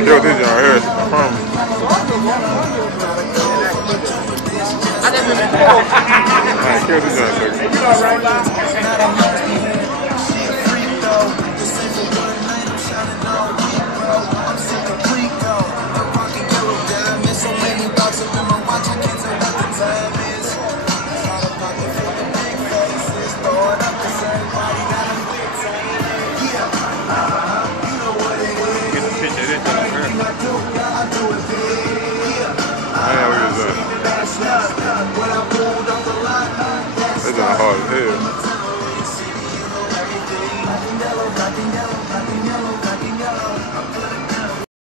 Kill this y'all here, I promise. Alright, kill this y'all second. Get the picture of this y'all here. That's hard as hell.